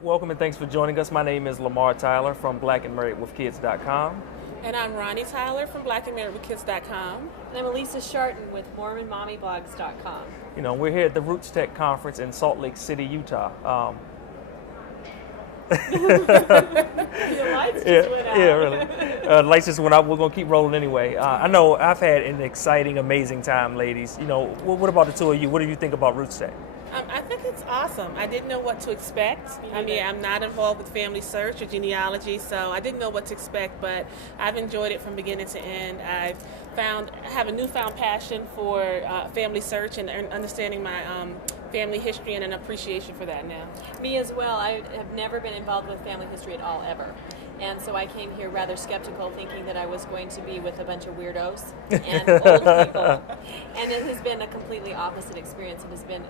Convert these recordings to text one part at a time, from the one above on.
Welcome and thanks for joining us. My name is Lamar Tyler from BlackandMarriedWithKids.com. And I'm Ronnie Tyler from BlackandMarriedWithKids.com. And I'm Elisa Sharton with MormonMommyBlogs.com. You know, we're here at the RootsTech conference in Salt Lake City, Utah. The lights just went out. Yeah, really. Lights just went out. We're going to keep rolling anyway. I know I've had an exciting, amazing time, ladies. You know, what about the two of you? What do you think about RootsTech? I think it's awesome. I didn't know what to expect. I mean, I'm not involved with family search or genealogy, so I didn't know what to expect, but I've enjoyed it from beginning to end. I have a newfound passion for family search and understanding my family history and an appreciation for that now. Me as well. I have never been involved with family history at all, ever. And so I came here rather skeptical, thinking that I was going to be with a bunch of weirdos and old people. And it has been a completely opposite experience. It has been,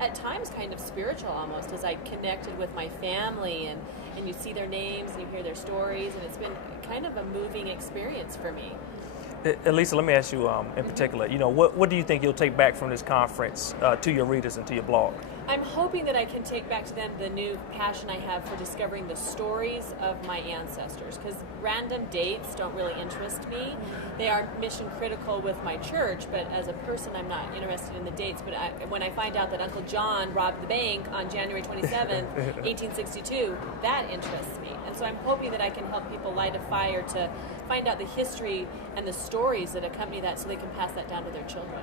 at times, kind of spiritual almost, as I connected with my family, and you see their names and you hear their stories, and it's been kind of a moving experience for me. Elisa, let me ask you in particular, you know, what do you think you'll take back from this conference to your readers and to your blog? I'm hoping that I can take back to them the new passion I have for discovering the stories of my ancestors, because random dates don't really interest me. They are mission critical with my church, but as a person I'm not interested in the dates. But when I find out that Uncle John robbed the bank on January 27, 1862, that interests me. And so I'm hoping that I can help people light a fire to find out the history and the stories that accompany that so they can pass that down to their children.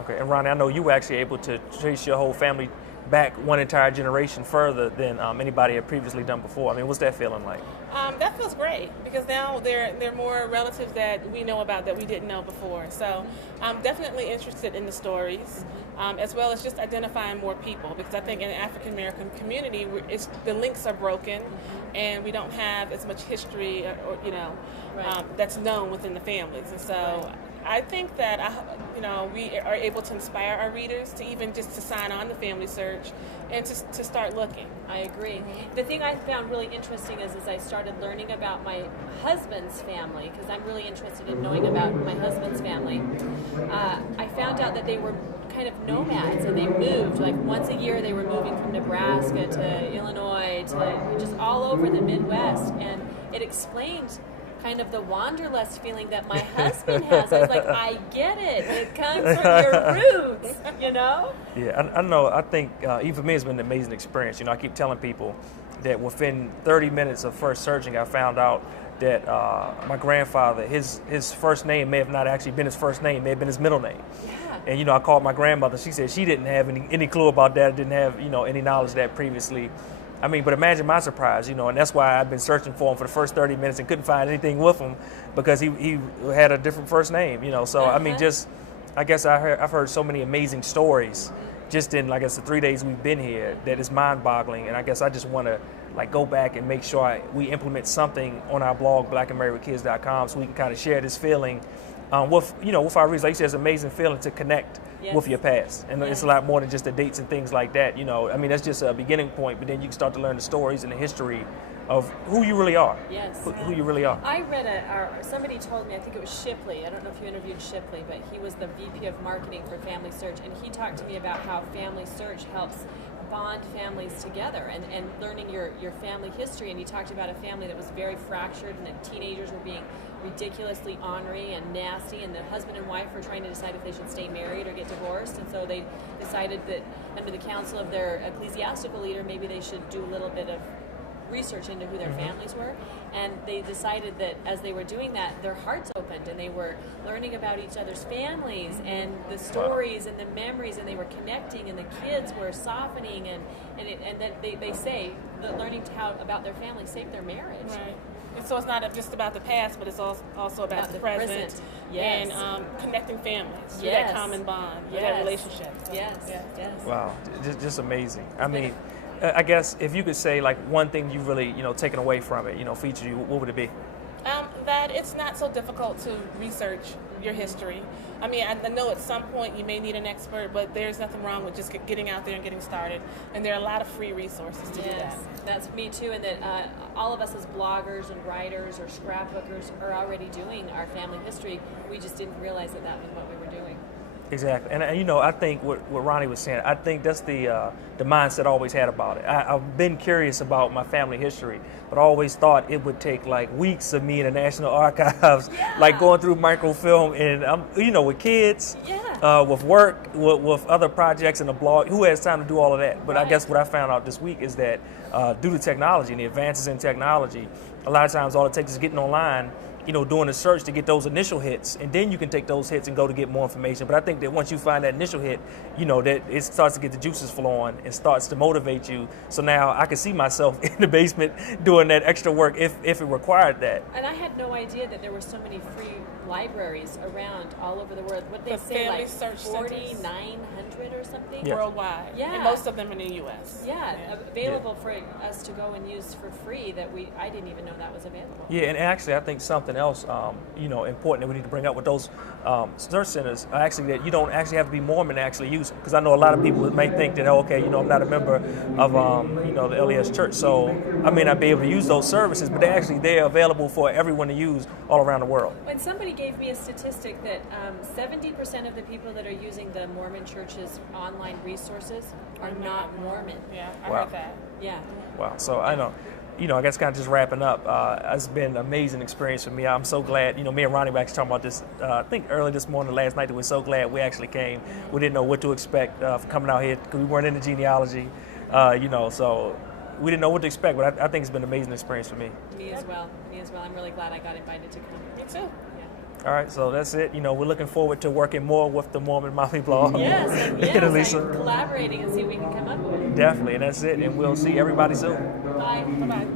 Okay, and Ronnie, I know you were actually able to trace your whole family back one entire generation further than anybody had previously done before. I mean, what's that feeling like? That feels great, because now there are more relatives that we know about that we didn't know before. So I'm definitely interested in the stories, as well as just identifying more people, because I think in the African American community, the links are broken, and we don't have as much history, that's known within the families. And so I think that we are able to inspire our readers to even just to sign on to family search and to start looking. I agree. The thing I found really interesting is as I started learning about my husband's family, because I'm really interested in knowing about my husband's family, I found out that they were kind of nomads, and they moved. Like once a year they were moving from Nebraska to Illinois to just all over the Midwest, and it explained kind of the wanderlust feeling that my husband has. I was like, I get it. It comes from your roots, you know? Yeah, I know. I think even for me, it's been an amazing experience. You know, I keep telling people that within 30 minutes of first searching, I found out that my grandfather, his first name may have not actually been his first name, may have been his middle name. Yeah. And, you know, I called my grandmother. She said she didn't have any clue about that, didn't have, any knowledge of that previously. I mean, but imagine my surprise, and that's why I've been searching for him for the first 30 minutes and couldn't find anything with him, because he had a different first name, So, I mean, I guess I've heard so many amazing stories just in, like I said, 3 days we've been here that is mind-boggling. And I guess I just want to, go back and make sure we implement something on our blog, BlackandMarriedWithKids.com, so we can kind of share this feeling with our readers. Like you said, it's an amazing feeling to connect with your past. And it's a lot more than just the dates and things like that. I mean, that's just a beginning point, but then you can start to learn the stories and the history of who you really are. Yes. Who you really are. I read somebody told me, I think it was Shipley, I don't know if you interviewed Shipley, but he was the VP of marketing for Family Search, and he talked to me about how Family Search helps bond families together and learning your family history. And he talked about a family that was very fractured, and that teenagers were being ridiculously ornery and nasty, and the husband and wife were trying to decide if they should stay married or get divorced. And so they decided that under the counsel of their ecclesiastical leader, maybe they should do a little bit of research into who their families were, and they decided that as they were doing that, their hearts opened, and they were learning about each other's families and the stories and the memories, and they were connecting, and the kids were softening, and then they say that learning about their family saved their marriage. Right. And so it's not just about the past, but it's also about the present. Yes. And connecting families through that common bond, that relationship. So, yes. Wow, just amazing. I mean, I guess if you could say one thing you really taken away from it, for each of you, what would it be? That it's not so difficult to research your history. I mean, I know at some point you may need an expert, but there's nothing wrong with just getting out there and getting started. And there are a lot of free resources to do that. That's me too, and that all of us as bloggers and writers or scrapbookers are already doing our family history. We just didn't realize that was what we were doing. Exactly, and you know, I think what Ronnie was saying, I think that's the mindset I always had about it. I've been curious about my family history, but I always thought it would take like weeks of me in the National Archives, like going through microfilm, and you know, with kids, with work, with other projects and the blog. Who has time to do all of that? But I guess what I found out this week is that due to technology and the advances in technology, a lot of times all it takes is getting online, you know, doing a search to get those initial hits, and then you can take those hits and go to get more information. But I think that once you find that initial hit, you know, that it starts to get the juices flowing and starts to motivate you. So now I can see myself in the basement doing that extra work if it required that. And I had no idea that there were so many free libraries around all over the world. What they say, like 4,900 or something? Yeah. Worldwide. Yeah. And most of them in the U.S. Yeah, available for us to go and use for free that I didn't even know that was available. Yeah, and actually I think something else, you know, important that we need to bring up with those search centers are actually that you don't actually have to be Mormon to actually use them. Because I know a lot of people may think that, okay, you know, I'm not a member of, you know, the LES church, so I may not be able to use those services, but they're available for everyone to use all around the world. When somebody gave me a statistic that 70% of the people that are using the Mormon church's online resources are not Mormon. Yeah, I Wow. heard that. Yeah. Wow. So I know, you know, I guess kind of just wrapping up. It's been an amazing experience for me. I'm so glad. You know, me and Ronnie were actually talking about this. I think early this morning, last night, that we're so glad we actually came. We didn't know what to expect for coming out here because we weren't into genealogy. You know, so we didn't know what to expect. But I think it's been an amazing experience for me. Me as well. Me as well. I'm really glad I got invited to come. Me too. All right, so that's it. You know, we're looking forward to working more with the Mormon Mommy Blog. Yes, and Elisa. and collaborating and see what we can come up with. Definitely, and that's it. And we'll see everybody soon. Bye. Bye-bye.